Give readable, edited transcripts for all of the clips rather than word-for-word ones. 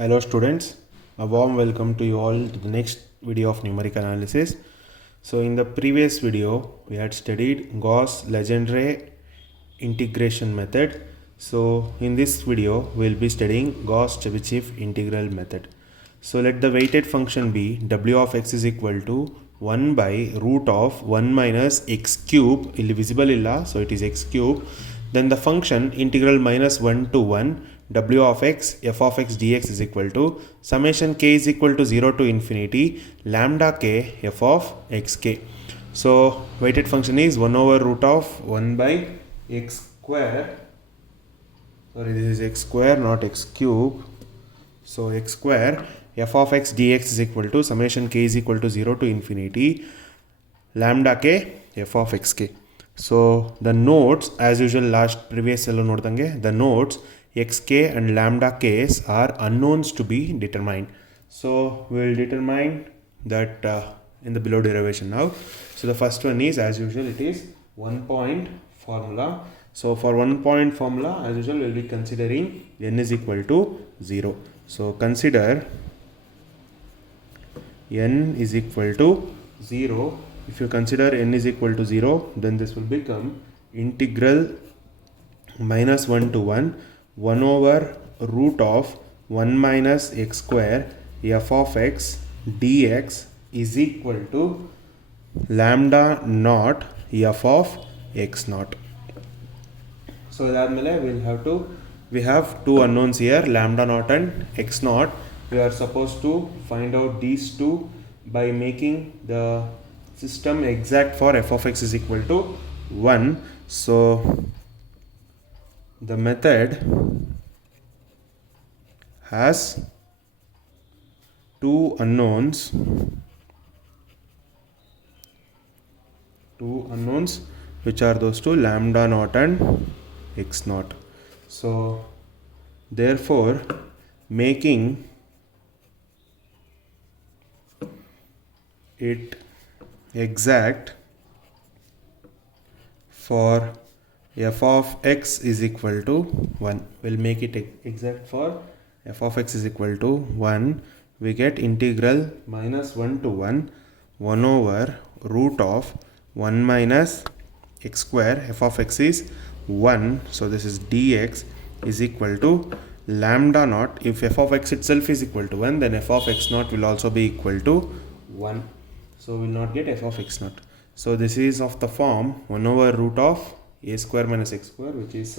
Hello students, a warm welcome to you all to the next video of numerical analysis. So in the previous video we had studied Gauss-Legendre integration method. So in this video we will be studying Gauss-Chebyshev integral method. So let the weighted function be w of x is equal to 1 by root of 1 minus x cube, illi visible illa, so it is x cube. Then the function integral minus 1 to 1 w of x f of x dx is equal to summation k is equal to 0 to infinity lambda k f of xk. So weighted function is 1 over root of 1 by x square. Sorry, this is x square, not x cube. So x square f of x dx is equal to summation k is equal to 0 to infinity lambda k f of xk. So the nodes, as usual last previous cell nodange, the nodes xk and lambda k's are unknowns to be determined. So we will determine that in the below derivation now. So the first one is, as usual, it is 1 point formula. So for 1 point formula, as usual, we will be considering n is equal to 0. So consider n is equal to 0. If you consider n is equal to 0, then this will become integral minus 1 to 1 over root of 1 minus x square f of x dx is equal to lambda naught f of x naught. So that we have two unknowns here, lambda naught and x naught. We are supposed to find out these two by making the system exact for f of x is equal to 1. So the method has two unknowns which are those two, lambda naught and x naught. So therefore making it exact for f of x is equal to 1. We'll make it exact for f of x is equal to 1. We get integral minus 1 to 1 over root of 1 minus x square, f of x is 1. So this is dx is equal to lambda naught. If f of x itself is equal to 1, then f of x naught will also be equal to 1. So we will not get f of x naught. So this is of the form 1 over root of a square minus x square, which is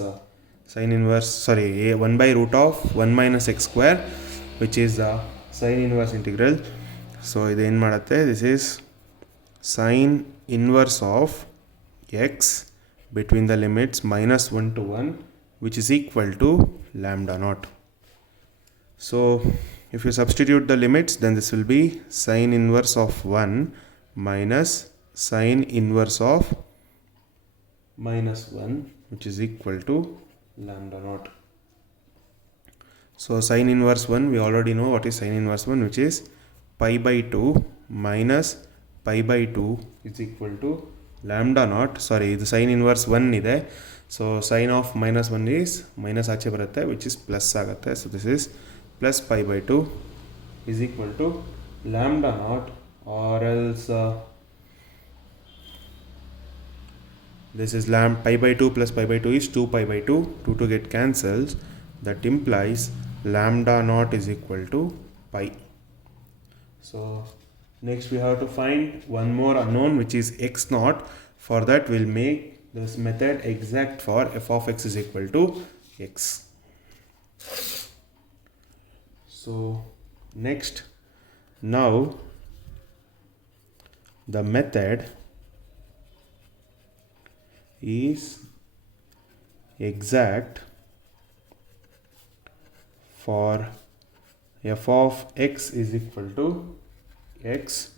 sine inverse, a 1 by root of 1 minus x square, which is sine inverse integral. So this is sine inverse of x between the limits minus 1 to 1, which is equal to lambda naught. So if you substitute the limits, then this will be sine inverse of 1 minus sine inverse of minus 1, which is equal to lambda naught. So sine inverse 1, we already know what is sine inverse 1, which is pi by 2 minus pi by 2 is equal to lambda naught. The sine inverse 1 ide. So sine of minus 1 is minus ache baratte, which is plus agate. So this is plus pi by 2 is equal to lambda naught, or else this is pi by 2 plus pi by 2 is 2 pi by 2. 2 to get cancels. That implies lambda naught is equal to pi. So next we have to find one more unknown, which is x naught. For that we'll make this method exact for f of x is equal to x. So next, now the method is exact for f of x is equal to x,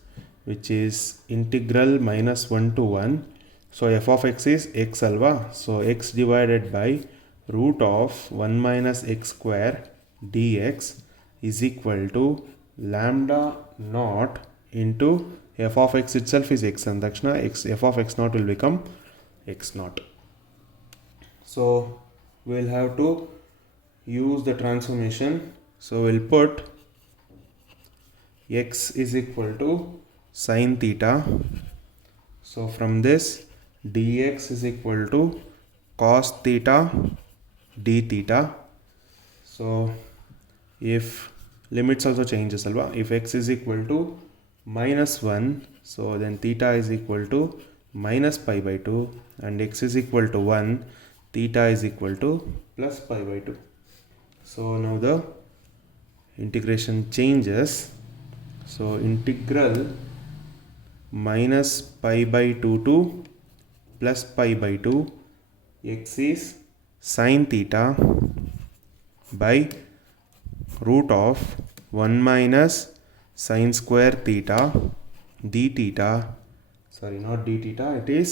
which is integral minus 1 to 1. So f of x is x alva. So x divided by root of 1 minus x square dx is equal to lambda naught into f of x itself is x, and f of x naught will become x naught. So we will have to use the transformation So we'll put x is equal to sine theta. So from this dx is equal to cos theta d theta. So if limits also changes alva, if x is equal to -1, so then theta is equal to minus pi by 2, and x is equal to 1, theta is equal to plus pi by 2. So now the integration changes. So integral minus pi by 2 to plus pi by 2, x is sine theta by root of 1 minus sine square theta d theta, sorry, not d theta, it is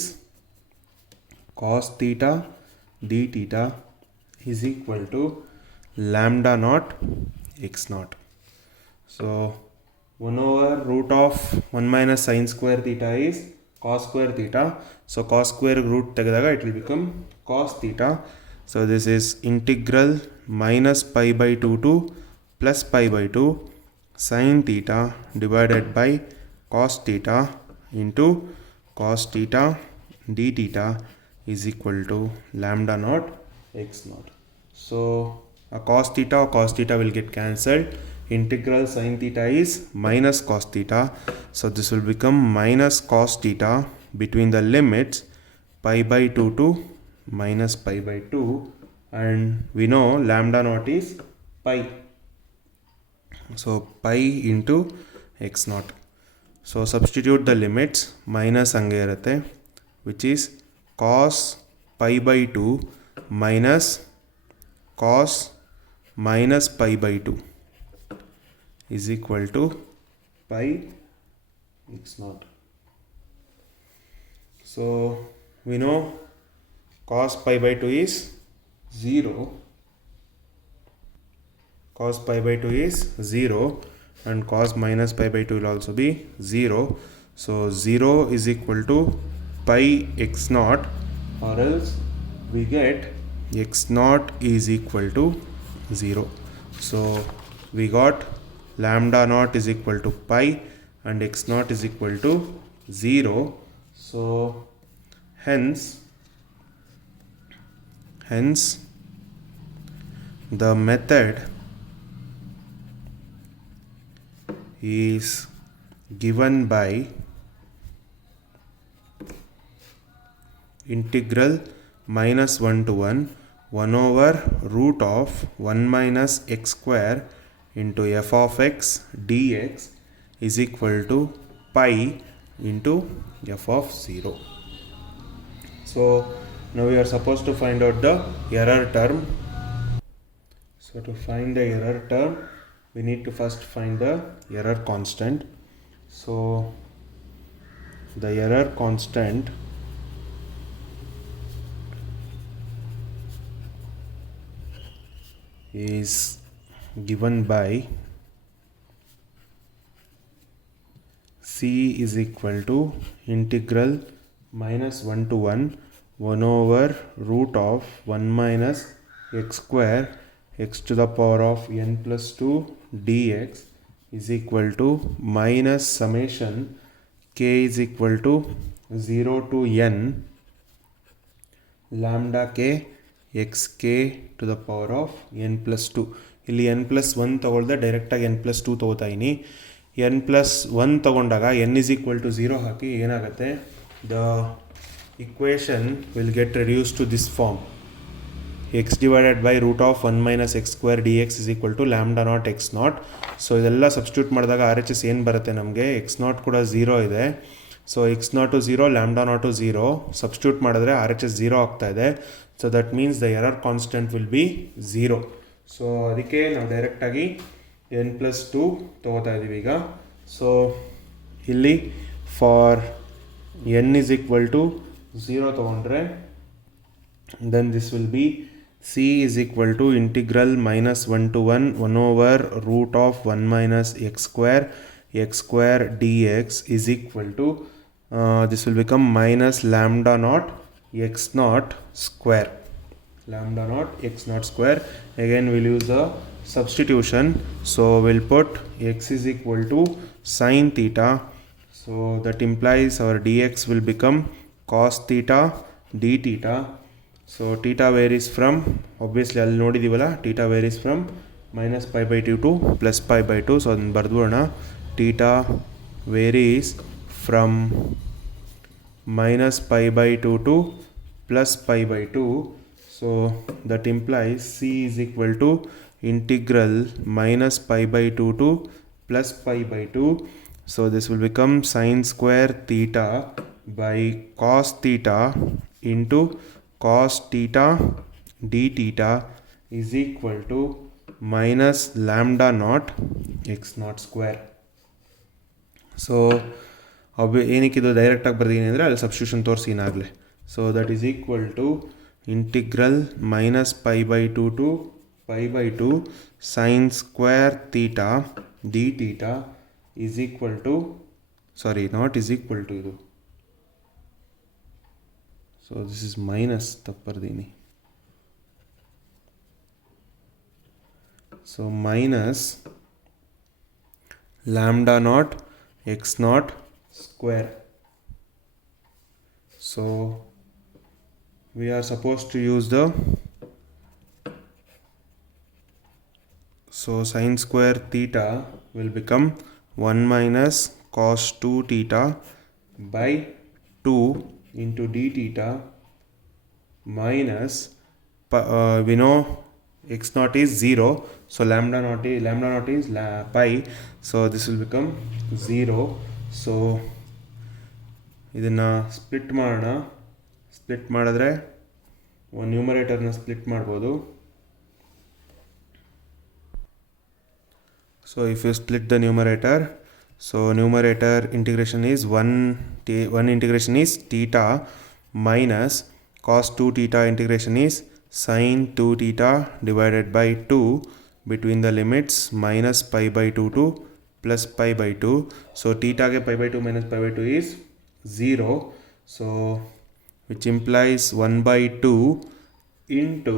cos theta d theta is equal to lambda naught x naught. So 1 over root of 1 minus sine square theta is cos square theta. So cos square root tagadaga it will become cos theta. So this is integral minus pi by 2 to plus pi by 2 sine theta divided by cos theta into cos theta d theta is equal to lambda naught x naught. So a cos theta will get cancelled. Integral sine theta is minus cos theta. So this will become minus cos theta between the limits pi by 2 to minus pi by 2, and we know lambda naught is pi. So pi into x naught. So substitute the limits, minus hange irutte, which is cos pi by 2 minus cos minus pi by 2 is equal to pi x naught. So we know cos pi by 2 is 0. Cos pi by 2 is 0, and cos minus pi by 2 will also be 0. So 0 is equal to pi x naught, or else we get x naught is equal to 0. So we got lambda naught is equal to pi and x naught is equal to 0. So hence the method is given by integral minus 1 to 1 over root of 1 minus x square into f of x dx is equal to pi into f of 0. So now we are supposed to find out the error term. So to find the error term, we need to first find the error constant. So the error constant is given by c is equal to integral minus 1 to 1 over root of 1 minus x square x to the power of n plus 2 dx is equal to minus summation k is equal to 0 to n lambda k xk to the power of n plus 2. ಇಲ್ಲಿ n plus 1 ತಗೊಳ್ದೆ ಡೈರೆಕ್ಟಾಗಿ n plus 2 ತಗೋತಾ ಇದ್ದೀನಿ. n plus 1 ತಗೊಂಡಾಗ n is equal to 0 ಹಾಕಿ ಏನಾಗುತ್ತೆ, the equation will get reduced to this form: x divided by root of 1 minus x square dx is equal to lambda naught x naught. So ಇದೆಲ್ಲ substitute ಮಾಡಿದಾಗ R H S ಏನು ಬರುತ್ತೆ ನಮಗೆ, X not ಕೂಡ 0 ಇದೆ. So X ನಾಟು 0, lambda ನಾಟು 0, substitute ಮಾಡಿದ್ರೆ R H S 0 ಆಗ್ತಾ ಇದೆ. So that means the error constant will be 0. So ಅದಕ್ಕೆ ನಾವು ಡೈರೆಕ್ಟಾಗಿ n plus 2 ತೊಗೋತಾ ಇದ್ದೀವಿ ಈಗ. ಸೊ ಇಲ್ಲಿ for n is equal to 0 ತೊಗೊಂಡ್ರೆ then this will be c is equal to integral minus 1 to 1 over root of 1 minus x square dx is equal to this will become minus lambda naught x naught square. Lambda naught x naught square. Again we'll use the substitution. So we'll put x is equal to sine theta. So that implies our dx will become cos theta d theta. So theta varies from, obviously ಅಲ್ಲಿ ನೋಡಿದೀವಲ್ಲ, theta varies from minus pi by 2 to plus pi by 2. So ಅದನ್ನು ಬರೆದ್ಬಿಡೋಣ. Theta varies from minus pi by 2 to plus pi by 2. So that implies c is equal to integral minus pi by 2 to plus pi by 2. So this will become sine square theta by cos theta into cos theta d theta is equal to minus lambda naught x naught square. So ಏನಕ್ಕೆ ಇದು ಡೈರೆಕ್ಟಾಗಿ ಬರ್ತೀನಿ ಅಂದರೆ ಅಲ್ಲಿ substitution ತೋರಿಸಿನ ಆಗಲೇ. So that is equal to integral minus pi by 2 to pi by 2 sine square theta d theta is equal to, sorry not is equal to, ಇದು so this is minus, ತಪ್ಪರ್ದೀನಿ. So minus lambda not x not square. So we are supposed to use the, so sine square theta will become 1 minus cos 2 theta by 2 into d theta minus we know x naught is 0, so lambda naught is pi, so this will become 0. So ಇದನ್ನು split ಮಾಡೋಣ. Split ಮಾಡಿದ್ರೆ ಒಂದು ನ್ಯೂಮರೇಟರ್ನ split ಮಾಡ್ಬೋದು. So if you split the numerator, so numerator integration is one integration is theta minus cos 2 theta integration is sine 2 theta divided by 2 between the limits minus pi by 2 to plus pi by 2. So theta ke pi by 2 minus pi by 2 is 0. So which implies 1 by 2 into,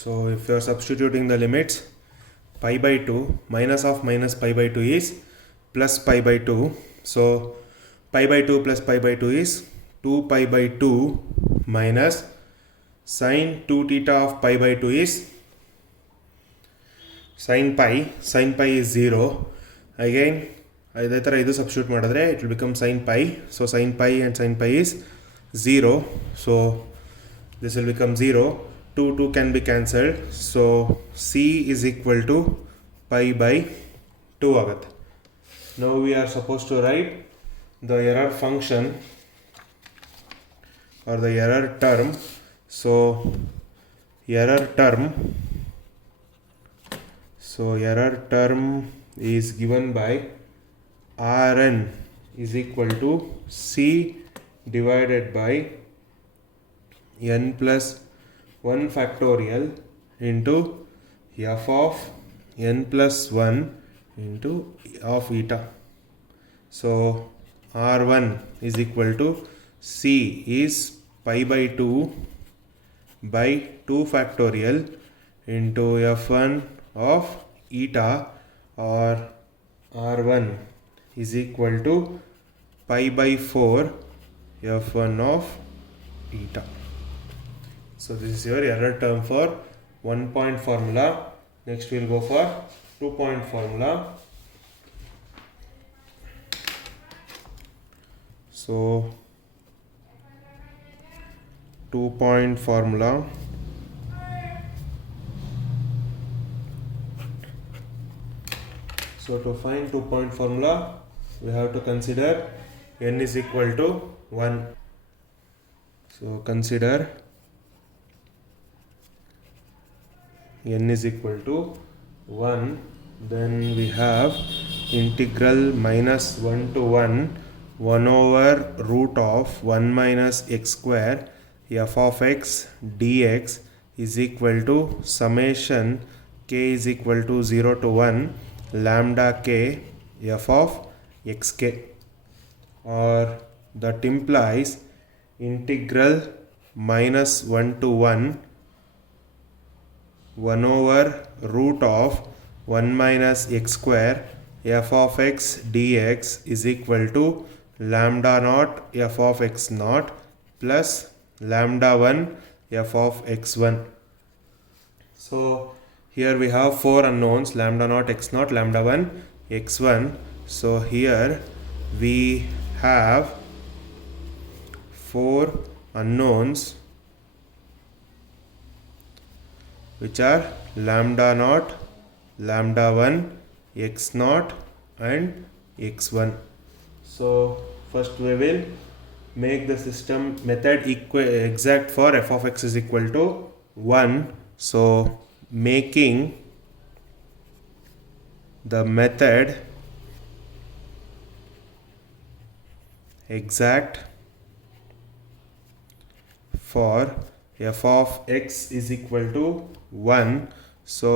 so if you are substituting the limits, pi by 2 minus of minus pi by 2 is plus pi by 2. So pi by 2 plus pi by 2 is 2 pi by 2 minus sine 2 theta of pi by 2 is sin pi is 0. Again ಅದೇ ಥರ ಇದು substitute ಮಾಡಿದ್ರೆ it will become sin pi. So sin pi and sin pi is 0. So this will become 0. 2 can be cancelled. So c is equal to pi by 2 ಆಗುತ್ತೆ. Now we are supposed to write the error function or the error term. So error term is given by Rn is equal to c divided by n plus 1 factorial into f of n plus 1 into of eta. So R1 is equal to c is pi by 2 by 2 factorial into f1 of eta, or R1 is equal to pi by 4 f1 of eta. So this is your error term for 1 point formula. Next we will go for 2 point formula. So 2 point formula. So to find 2 point formula, we have to consider n is equal to 1. So consider n is equal to 1. Then we have integral minus 1 to 1 over root of 1 minus x square f of x dx is equal to summation k is equal to 0 to 1 lambda k f of xk, or that implies integral minus 1 to 1 1 over root of 1 minus x square f of x dx is equal to lambda naught f of x naught plus lambda 1 f of x1. So here we have 4 unknowns, lambda naught x naught, lambda 1 x1. So here we have 4 unknowns which are lambda naught, lambda 1, x naught and x1. So first we will make the system method exact for f of x is equal to 1. So making the method exact for f of x is equal to 1, so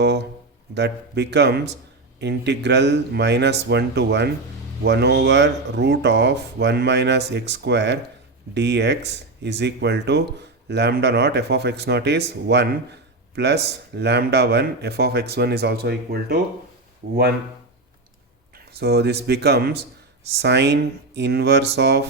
that becomes integral minus 1 to 1 1 over root of 1 minus x square dx is equal to lambda naught f of x naught is 1 plus lambda 1 f of x1 is also equal to 1. So this becomes sine inverse of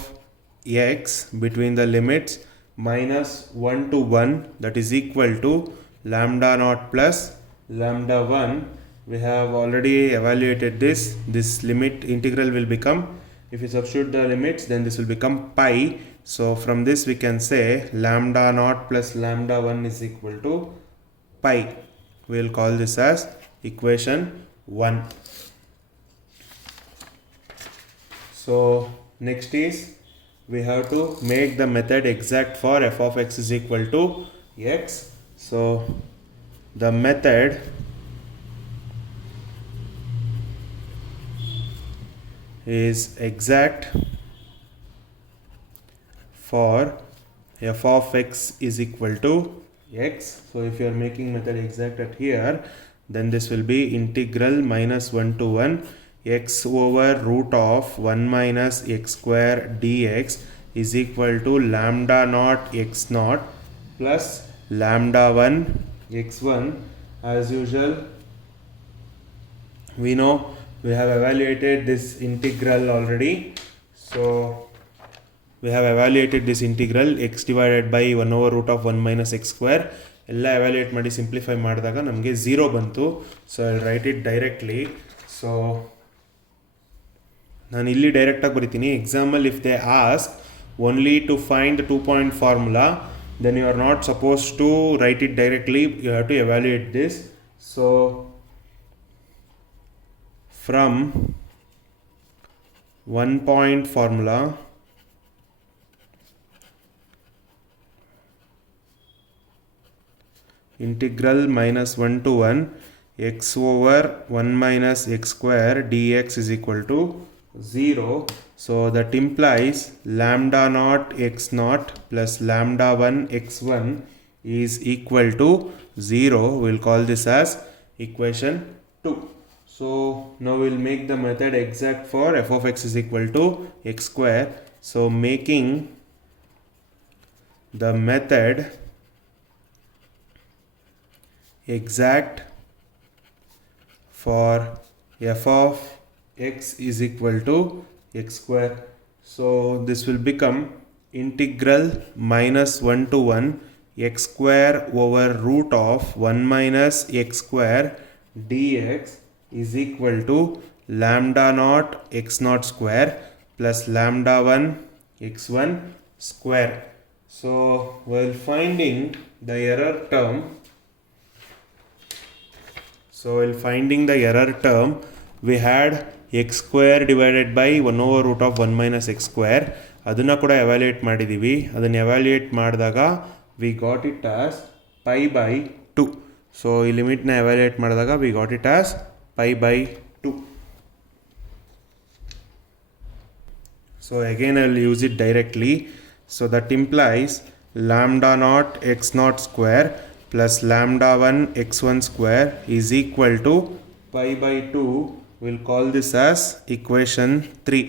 x between the limits minus 1 to 1, that is equal to lambda naught plus lambda 1. We have already evaluated this. This limit integral will become, if you substitute the limits, then this will become pi. So from this we can say lambda naught plus lambda 1 is equal to pi. We will call this as equation 1. So next is we have to make the method exact for f of x is equal to x. So the method is exact for f of x is equal to x. So if you are making method exact at here, then this will be integral minus 1 to 1 x over root of 1 minus x square dx is equal to lambda naught x naught plus lambda 1 x1. As usual, we know we have evaluated this integral already. So we have evaluated this integral x divided by 1 over root of 1 minus x square. ಎಲ್ಲ evaluate ಮಾಡಿ simplify ಮಾಡಿದಾಗ ನಮಗೆ 0 ಬಂತು. So I'll write it directly. So ನಾನು ಇಲ್ಲಿ ಡೈರೆಕ್ಟಾಗಿ ಬರಿತೀನಿ. Example if they ask only to find the 2-point formula, then you are not supposed to write it directly, you have to evaluate this. So from 1-point formula, integral minus 1 to 1 x over 1 minus x square dx is equal to 0. So that implies lambda naught x naught plus lambda 1 x1 is equal to 0. We'll call this as equation 2. So now we'll make the method exact for f of x is equal to x square. So making the method exact for f of x is equal to x square. So this will become integral minus 1 to 1 x square over root of 1 minus x square dx is equal to lambda naught x naught square plus lambda 1 x1 square. So while finding the error term, we had x square divided by 1 over root of 1 minus x square. ಅದನ್ನು ಕೂಡ evaluate ಮಾಡಿದ್ದೀವಿ. ಅದನ್ನು evaluate ಮಾಡಿದಾಗ we got it as pi by 2. So ಈ ಲಿಮಿಟ್ನ evaluate ಮಾಡಿದಾಗ we got it as pi by 2. So again I will use it directly. So that implies lambda naught x naught square plus lambda 1 x1 square is equal to pi by 2. We'll call this as equation 3.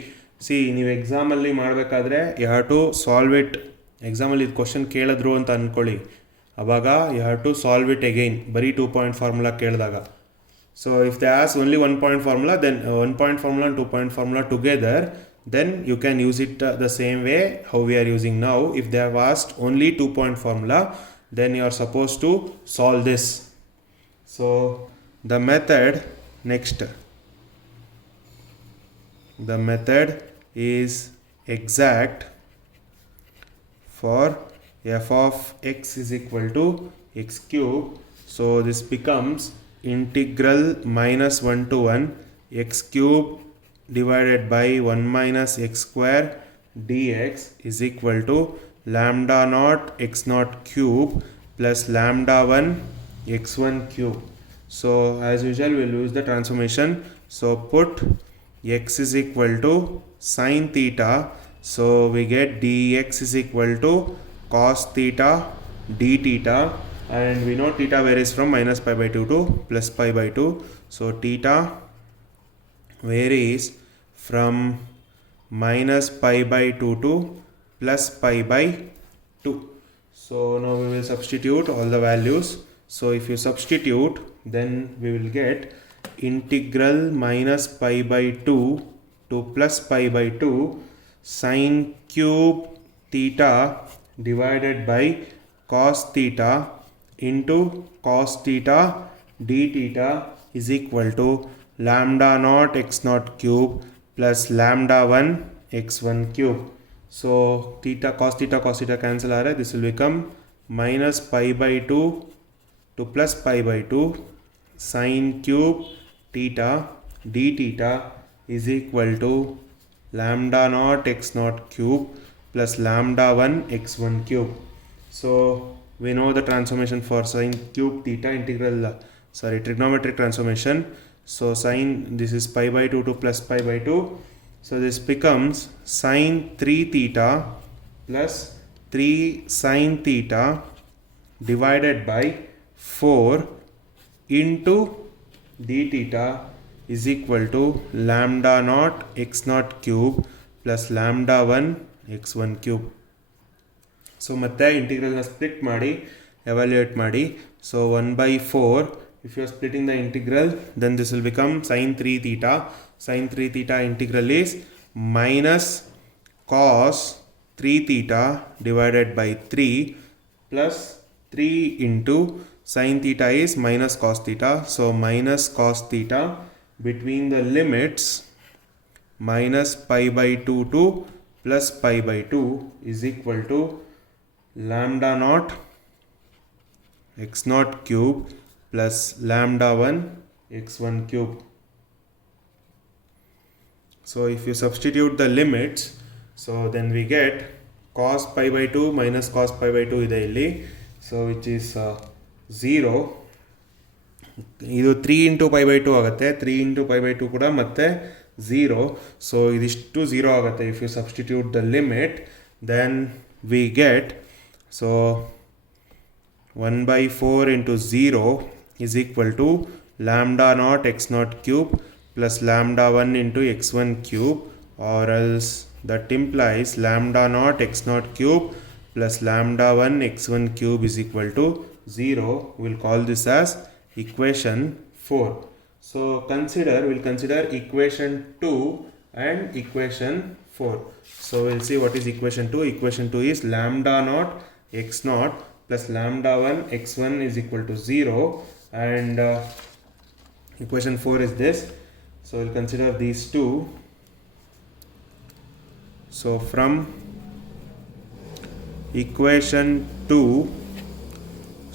See, ನೀವು ಎಕ್ಸಾಮಲ್ಲಿ ಮಾಡಬೇಕಾದ್ರೆ you have to solve it ಎಕ್ಸಾಮಲ್ಲಿ ಇದು question ಕೇಳಿದ್ರು ಅಂತ ಅಂದ್ಕೊಳ್ಳಿ, ಆವಾಗ you have to solve it again, ಬರೀ 2 ಪಾಯಿಂಟ್ ಫಾರ್ಮುಲಾ ಕೇಳಿದಾಗ. So if they ask only 1 point formula, then 1 point formula and 2 point formula together, then you can use it the same way how we are using now. If they have asked only 2 point formula, then you are supposed to solve this. So the method is exact for f of x is equal to x cube. So this becomes integral minus 1 to 1 x cube divided by 1 minus x square dx is equal to lambda naught x naught cube plus lambda 1 x1 cube. So as usual we'll use the transformation. So put x is equal to sin theta, so we get dx is equal to cos theta d theta, and we know theta varies from minus pi by 2 to plus pi by 2. So theta varies from minus pi by 2 to plus pi by 2. So now we will substitute all the values. So if you substitute, then we will get integral minus pi by 2 to plus pi by 2 sin cube theta divided by cos theta into cos theta d theta is equal to lambda naught x naught cube plus lambda 1 x1 cube. So theta cos theta cancel are, this will become minus pi by 2 to plus pi by 2 sin cube theta d theta is equal to lambda naught x naught cube plus lambda 1 x1 cube. So we know the transformation for sin cube theta trigonometric transformation. So sin, this is pi by 2 to plus pi by 2. So this becomes sin 3 theta plus 3 sin theta divided by 4 into d theta is equal to lambda naught x naught cube plus lambda 1 x1 cube. So ಮತ್ತೆ ಇಂಟಿಗ್ರಲ್ನ split ಮಾಡಿ evaluate ಮಾಡಿ. So 1/4, if you are splitting the integral, then this will become sin 3 theta. Sin 3 theta integral is minus cos 3 theta divided by 3 plus 3 into sin theta is minus cos theta. So minus cos theta between the limits minus pi by 2 to plus pi by 2 is equal to lambda naught x naught cube plus lambda 1 x1 cube. So if you substitute the limits, so then we get cos pi by 2 minus cos pi by 2 ಇದೆ ಇಲ್ಲಿ, so which is 0. ಇದು 3 into pi by 2 ಆಗುತ್ತೆ, 3 into pi by 2 ಕೂಡ ಮತ್ತೆ 0. So ಇದಿಷ್ಟು 0 ಆಗುತ್ತೆ. If you substitute the limit, then we get, so 1/4 into 0 is equal to lambda naught x naught cube plus lambda 1 into x1 cube, or else that implies lambda naught x naught cube plus lambda 1 x1 cube is equal to 0. We'll call this as equation 4. So we'll consider equation 2 and equation 4. So we'll see what is equation 2. Equation 2 is lambda naught x naught plus lambda 1 x1 is equal to 0, and equation 4 is this. So we'll consider these two. So from equation 2,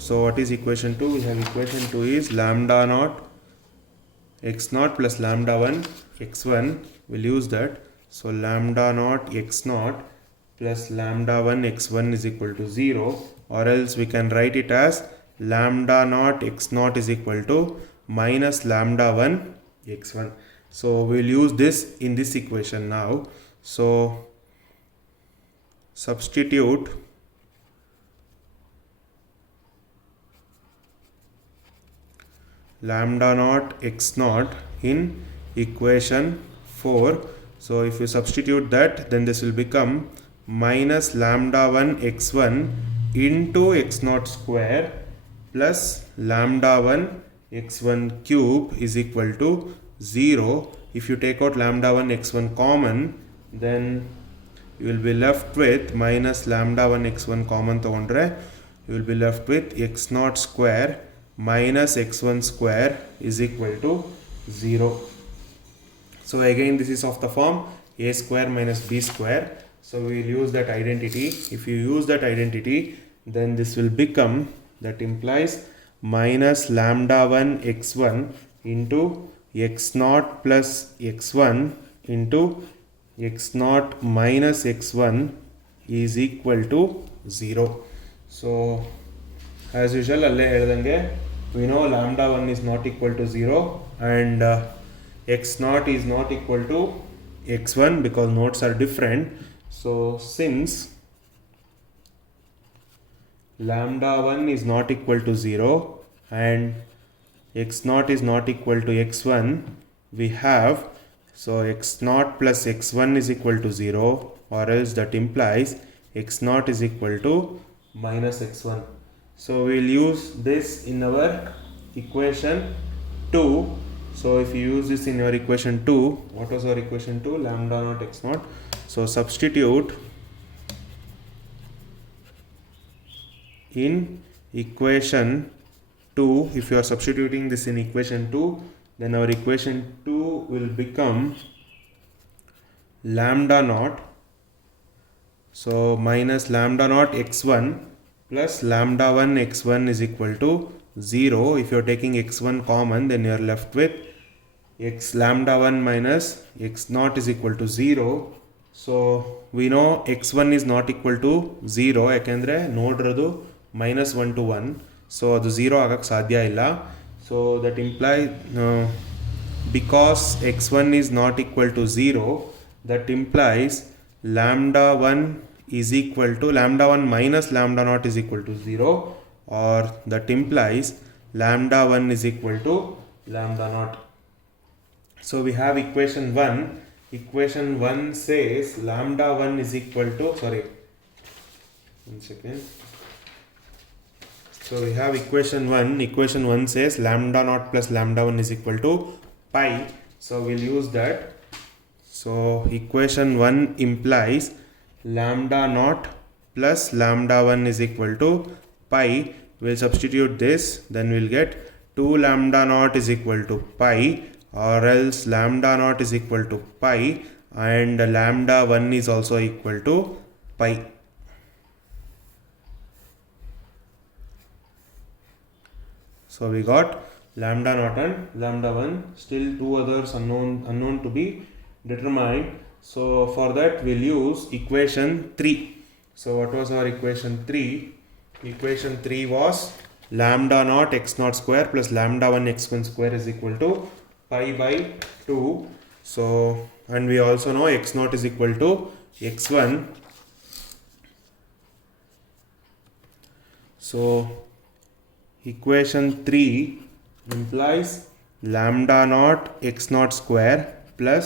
so what is equation 2? We have equation 2 is lambda naught x naught plus lambda 1 x1. We'll use that. So lambda naught x naught plus lambda 1 x1 is equal to 0, or else we can write it as lambda naught x naught is equal to minus lambda 1 x1. So we'll use this in this equation now. So substitute lambda naught x naught in equation 4. So if you substitute that, then this will become minus lambda 1 x1 into x naught square plus lambda 1 x1 cube is equal to 0. If you take out lambda 1 x1 common, then you will be left with minus lambda 1 x1 common tagondre, you will be left with x naught square minus x1 square is equal to 0. So again this is of the form a square minus b square. So we will use that identity. If you use that identity, then this will become, that implies minus lambda 1 x1 into x naught plus x1 into x naught minus x1 is equal to 0. So as usual alle ಹೇಳಿದಂಗೆ we know lambda 1 is not equal to 0 and x naught is not equal to x1 because nodes are different. So since lambda 1 is not equal to 0 and x naught is not equal to x1, we have, so x naught plus x1 is equal to 0, or else that implies x naught is equal to minus x1. So we will use this in our equation 2. So if you use this in your equation 2, what was our equation 2? Lambda naught x naught. So substitute in equation 2. If you are substituting this in equation 2, then our equation 2 will become lambda naught, so minus lambda naught x1 plus lambda 1 x1 is equal to 0. If you are taking x1 common, then you are left with x lambda 1 minus x naught is equal to 0. So we know x1 is not equal to 0 ಯಾಕೆಂದರೆ ನೋಡಿರೋದು -1 to 1, so ಅದು 0 ಆಗಕ್ಕೆ ಸಾಧ್ಯ ಇಲ್ಲ. So that implies because x1 is not equal to 0, that implies lambda 1 is equal to lambda 1 minus lambda naught is equal to 0, or that implies lambda 1 is equal to lambda naught. So we have equation 1. Equation 1 says lambda 1 is equal to, sorry, one second. So we have equation 1. Equation 1 says lambda naught plus lambda 1 is equal to pi. So we'll use that. So equation 1 implies lambda naught plus lambda 1 is equal to pi. We'll substitute this, then we'll get 2 lambda naught is equal to pi, or else lambda naught is equal to pi and lambda 1 is also equal to pi. So we got lambda naught and lambda 1. Still two others unknown to be determined. So for that we'll use equation 3. So what was our equation 3? Equation 3 was lambda naught x naught square plus lambda 1 x1 square is equal to pi by 2. So and we also know x naught is equal to x1. So equation 3 implies lambda naught x naught square plus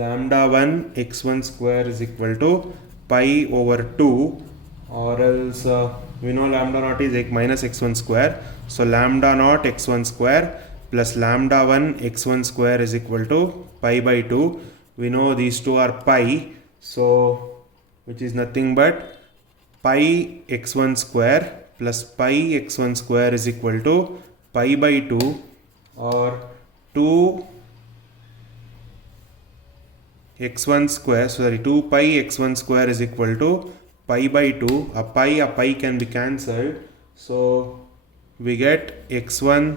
lambda 1 x1 square is equal to pi over 2, or else we know lambda naught is minus x1 square. So lambda naught x1 square plus lambda 1 x1 square is equal to pi by 2. We know these two are pi, so which is nothing but pi x1 square plus pi x1 square is equal to pi by 2, or 2 x1 square, sorry, 2 pi x1 square is equal to pi by 2. A pi can be cancelled, so we get x1.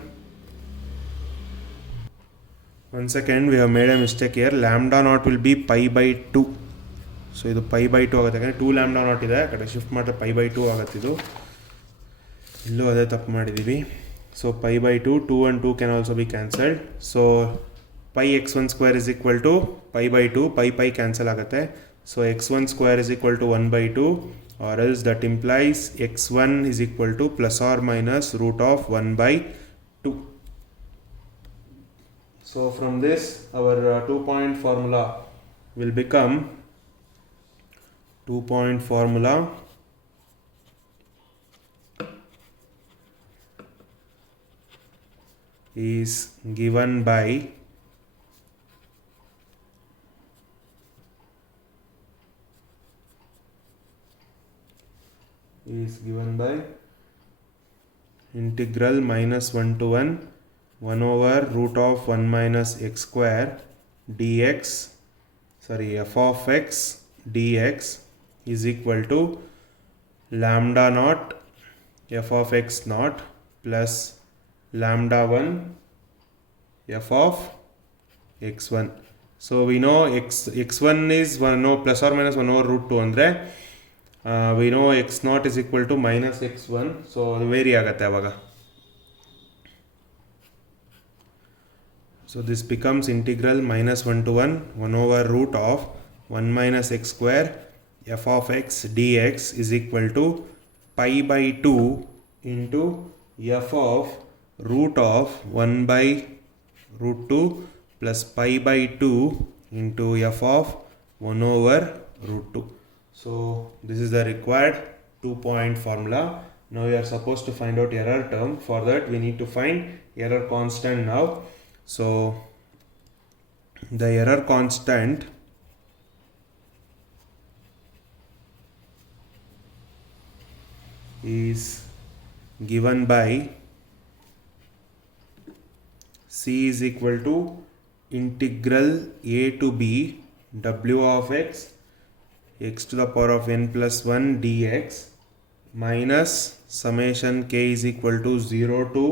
One second, we have made a mistake here. Lambda naught will be pi by 2. So ಇದು pi by 2 ಆಗುತ್ತೆ, ಯಾಕಂದರೆ 2 lambda naught ಇದೆ, ಕಡೆ shift ಮಾಡಿದ್ರೆ pi by 2 ಆಗುತ್ತೆ. ಇದು ಇಲ್ಲೂ ಅದೇ ತಪ್ಪು ಮಾಡಿದ್ದೀವಿ. So pi by 2, 2 and 2 can also be cancelled. So pi x1 square is equal to pi by 2, pi cancel ಆಗುತ್ತೆ. So x1 square is equal to 1 by 2, or else that implies x1 is equal to plus or minus root of 1 by 2. So from this our 2-point formula will become 2-point formula is given by integral minus 1 to 1 over root of 1 minus x square dx, f of x dx is equal to lambda naught f of x naught plus lambda 1 f of x1. So we know x1 is 1 plus or minus 1 over root 2 andre we know x naught is equal to minus x1, so vary agate avaga. So this becomes integral minus 1 to 1 over root of 1 minus x square f of x dx is equal to pi by 2 into f of root of 1 by root 2 plus pi by 2 into f of 1 over root 2. So this is the required 2-point formula. Now we are supposed to find out error term. For that we need to find error constant now. So the error constant is given by c is equal to integral a to b w of x to the power of n plus 1 dx minus summation k is equal to 0 to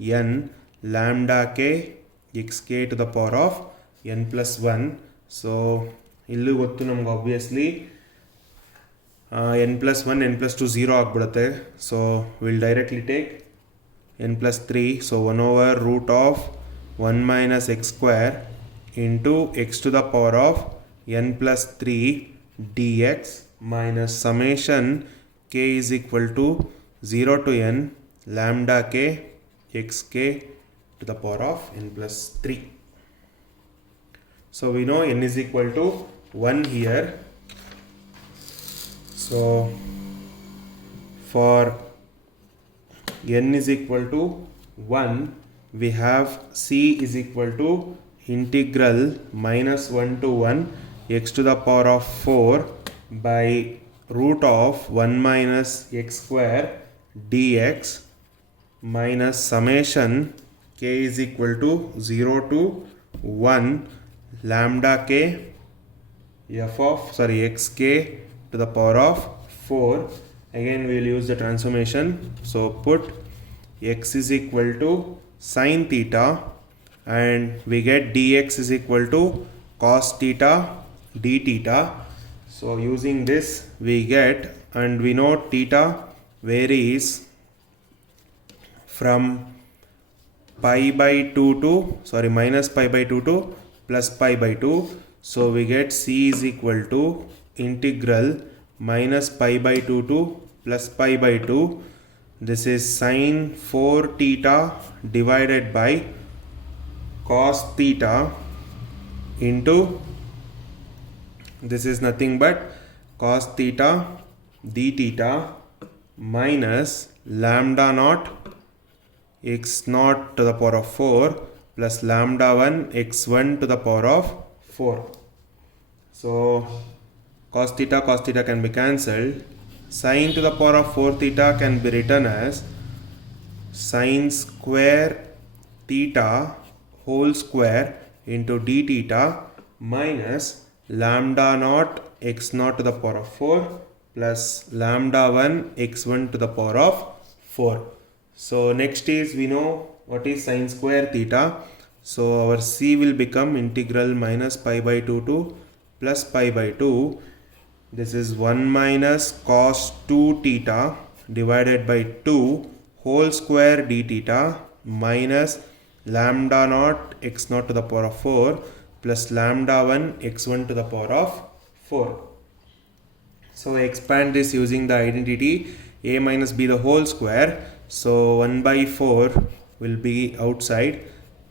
n lambda k xk to the power of n plus 1. So illu gottu namge obviously n plus 1 n plus 2 0 agbidutte. So we'll directly take n plus 3. So 1 over root of 1 minus x square into x to the power of n plus 3 dx minus summation k is equal to 0 to n lambda k xk to the power of n plus 3. So we know n is equal to 1 here. So for n is equal to 1, we have c is equal to integral minus 1 to 1 x to the power of 4 by root of 1 minus x square dx minus summation k is equal to 0 to 1 lambda k xk to the power of 4. Again we will use the transformation. So put x is equal to sine theta and we get dx is equal to cos theta d theta. So using this we get, and we know theta varies from pi by 2 to minus pi by 2 to plus pi by 2. So we get c is equal to integral minus pi by 2 to plus pi by 2. This is sine 4 theta divided by cos theta into, this is nothing but cos theta d theta minus lambda naught x naught to the power of 4 plus lambda 1 x1 to the power of 4. So cos theta can be cancelled. Sine to the power of 4 theta can be written as sine square theta whole square into d theta minus lambda naught x naught to the power of 4 plus lambda 1 x1 to the power of 4. So next is, we know what is sine square theta. So our c will become integral minus pi by 2 to plus pi by 2. This is 1 minus cos 2 theta divided by 2 whole square d theta minus lambda naught x naught to the power of 4 plus lambda 1 x1 to the power of 4. So expand this using the identity a minus b the whole square. So 1 by 4 will be outside,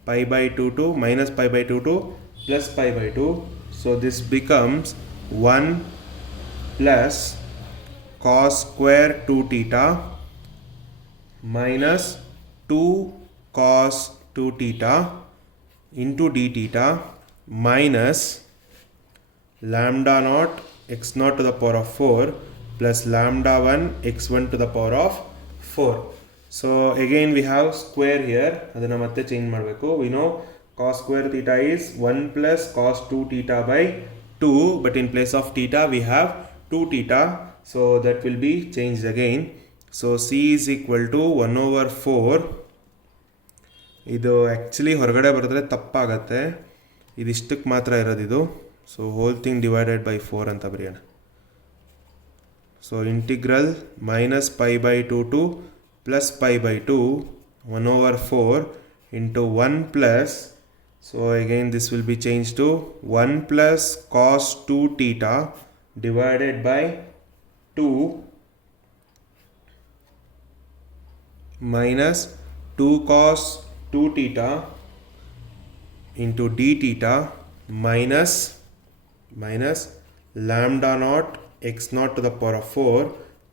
pi by 2 to minus pi by 2 to plus pi by 2. So this becomes 1 plus cos square 2 theta minus 2 cos 2 theta into d theta minus lambda naught x naught to the power of 4 plus lambda 1 x1 to the power of 4. So again we have square here, adana matte change ಮಾಡಬೇಕು. We know cos square theta is 1 plus cos 2 theta by 2, but in place of theta we have 2 theta, so that will be changed again. So c is equal to 1 over 4. ಇದು actually ಹೊರಗಡೆ ಬರೆದ್ರೆ ತಪ್ಪಾಗತ್ತೆ, ಇದಿಷ್ಟಕ್ಕೆ ಮಾತ್ರ ಇರೋದಿದು. So whole thing divided by 4 ಅಂತ ಬರೆಯೋಣ. So integral minus pi by 2 to plus pi by 2 1 over 4 into 1 plus, so again this will be changed to 1 plus cos 2 theta divided by 2 minus 2 cos 2 theta into d theta minus lambda naught x naught to the power of 4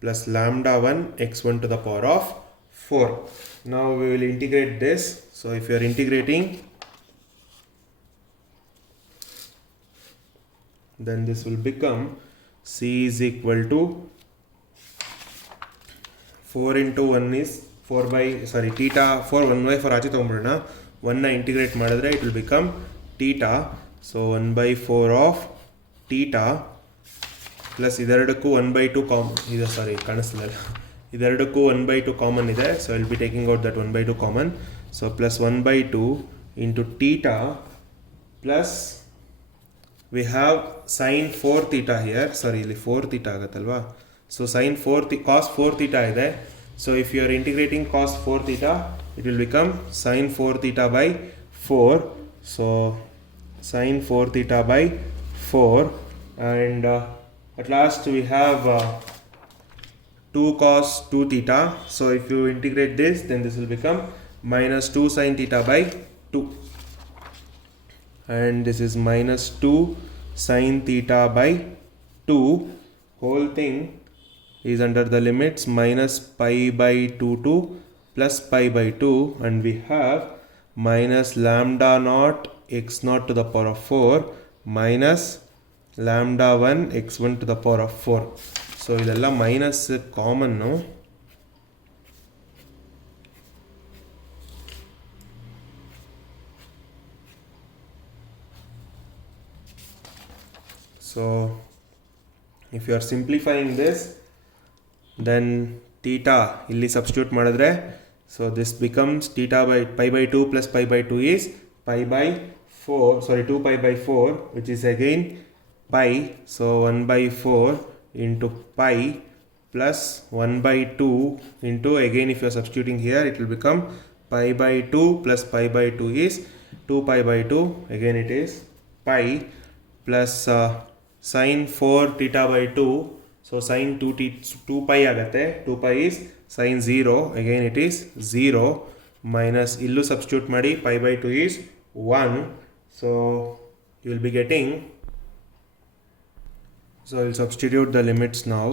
plus lambda 1 x1 to the power of 4. Now we will integrate this. So if you are integrating, then this will become c is equal to 4 into 1 is 4 by theta 4 1 by 4 ಆಚೆ ತಗೊಂಡ್ಬಿಡೋಣ. 1 ನ integrate ಮಾಡಿದ್ರೆ it will become theta. So 1 by 4 of theta plus ಇದೆರಡಕ್ಕೂ 1 by 2 common ಇದೆ, ಕಾಣಿಸ್ತಿಲ್ಲ, ಇದೆರಡಕ್ಕೂ 1 by 2 common ಇದೆ. So I will be taking out that 1 by 2 common. So plus 1 by 2 into theta plus we have sine 4 theta here, ಇಲ್ಲಿ 4 theta ಆಗುತ್ತಲ್ವಾ. So sine 4 cos 4 theta ಇದೆ. So if you are integrating cos 4 theta it will become sin 4 theta by 4. So sin 4 theta by 4, and at last we have 2 cos 2 theta. So if you integrate this, then this will become minus 2 sin theta by 2, and this is minus 2 sin theta by 2. Whole thing is under the limits minus pi by 2 to plus pi by 2, and we have minus lambda naught x naught to the power of 4 minus lambda 1 x1 to the power of 4. So ಇದೆಲ್ಲ minus ಕಾಮನ್ನು. So if you are simplifying this, then theta ಇಲ್ಲಿ substitute ಮಾಡಿದ್ರೆ, so this becomes theta by pi by 2 plus pi by 2 is pi by 4, 2 pi by 4, which is again pi. So 1 by 4 into pi plus 1 by 2 into, again if you are substituting here, it will become pi by 2 plus pi by 2 is 2 pi by 2, again it is pi plus sin 4 theta by 2. So sin 2 pi agate, 2 pi is sin 0, again it is 0 minus illu substitute ಮಾಡಿ pi by 2 is 1. So you will be getting, so I will substitute the limits now.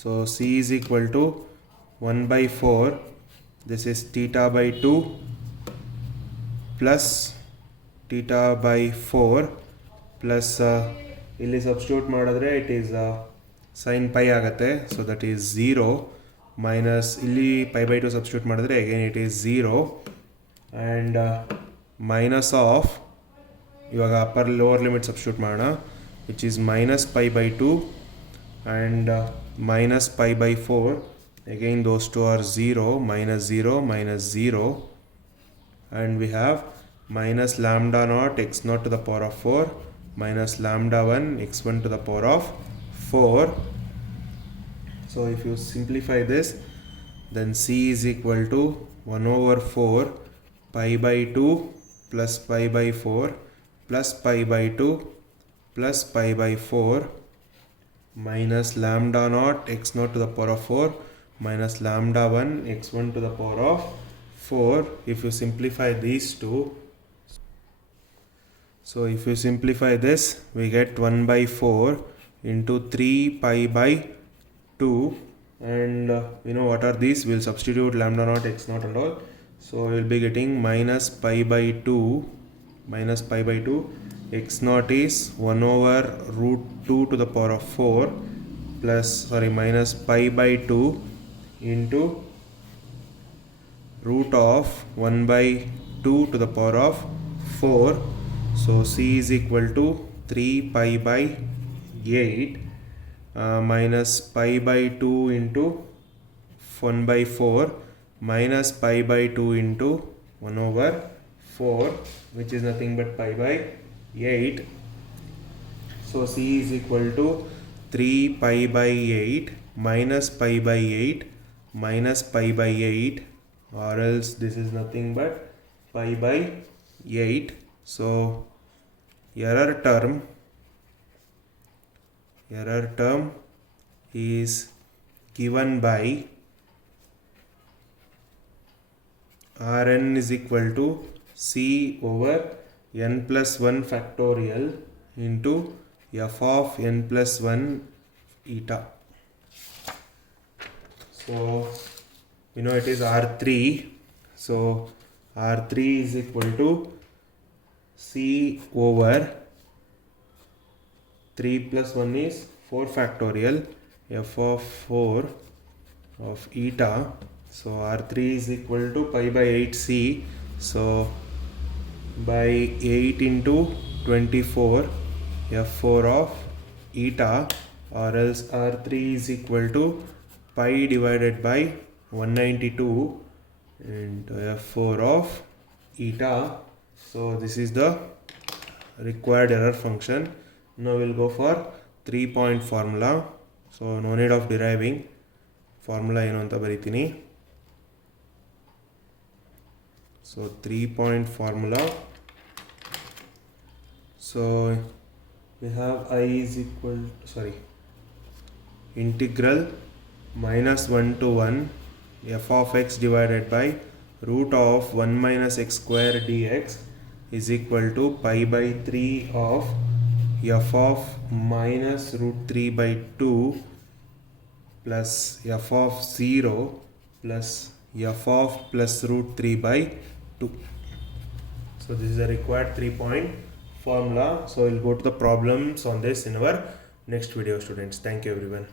So c is equal to 1 by 4, this is theta by 2 plus theta by 4 plus ಇಲ್ಲಿ substitute ಮಾಡಿದ್ರೆ it is sin pi ಆಗುತ್ತೆ, so that is 0 minus ಇಲ್ಲಿ pi by 2 substitute ಮಾಡಿದ್ರೆ again it is 0, and minus of, ಇವಾಗ upper lower limit substitute ಮಾಡೋಣ, which is minus pi by 2 and minus pi by 4, again those two are 0, minus 0 minus 0, and we have minus lambda naught x naught to the power of 4 minus lambda 1 x1 to the power of 4. So if you simplify this, then c is equal to 1 over 4 pi by 2 plus pi by 4 plus pi by 2 plus pi by 4 minus lambda naught x naught to the power of 4 minus lambda 1 x1 to the power of 4. If you simplify these two, so if you simplify this, we get 1 by 4 into 3 pi by 2, and we know what are these. We'll substitute lambda naught, x naught and all. So we'll be getting minus pi by 2, x naught is 1 over root 2 to the power of 4 minus pi by 2 into root of 1 by 2 to the power of 4. So c is equal to 3 pi by 8 minus pi by 2 into 1 by 4 minus pi by 2 into 1 over 4, which is nothing but pi by 8. So c is equal to 3 pi by 8 minus pi by 8 minus pi by 8, or else this is nothing but pi by 8. So error term is given by Rn is equal to c over n plus 1 factorial into f of n plus 1 eta. So we know it is R3. So R3 is equal to c over 3 plus 1 is 4 factorial f of 4 of eta. So R3 is equal to pi by 8c. So by 8 into 24 f4 of eta, or else R3 is equal to pi divided by 192 into f4 of eta. So this is the required error function. Now we'll go for 3-point formula. So no need of deriving. Formula ಏನು ಅಂತ ಬರೀತೀನಿ. So 3-point formula. So we have integral minus 1 to 1 f of x divided by root of 1 minus x square dx is equal to pi by 3 of f of minus root 3 by 2 plus f of 0 plus f of plus root 3 by 2. So this is a required 3-point formula. So we'll go to the problems on this in our next video, students. Thank you everyone.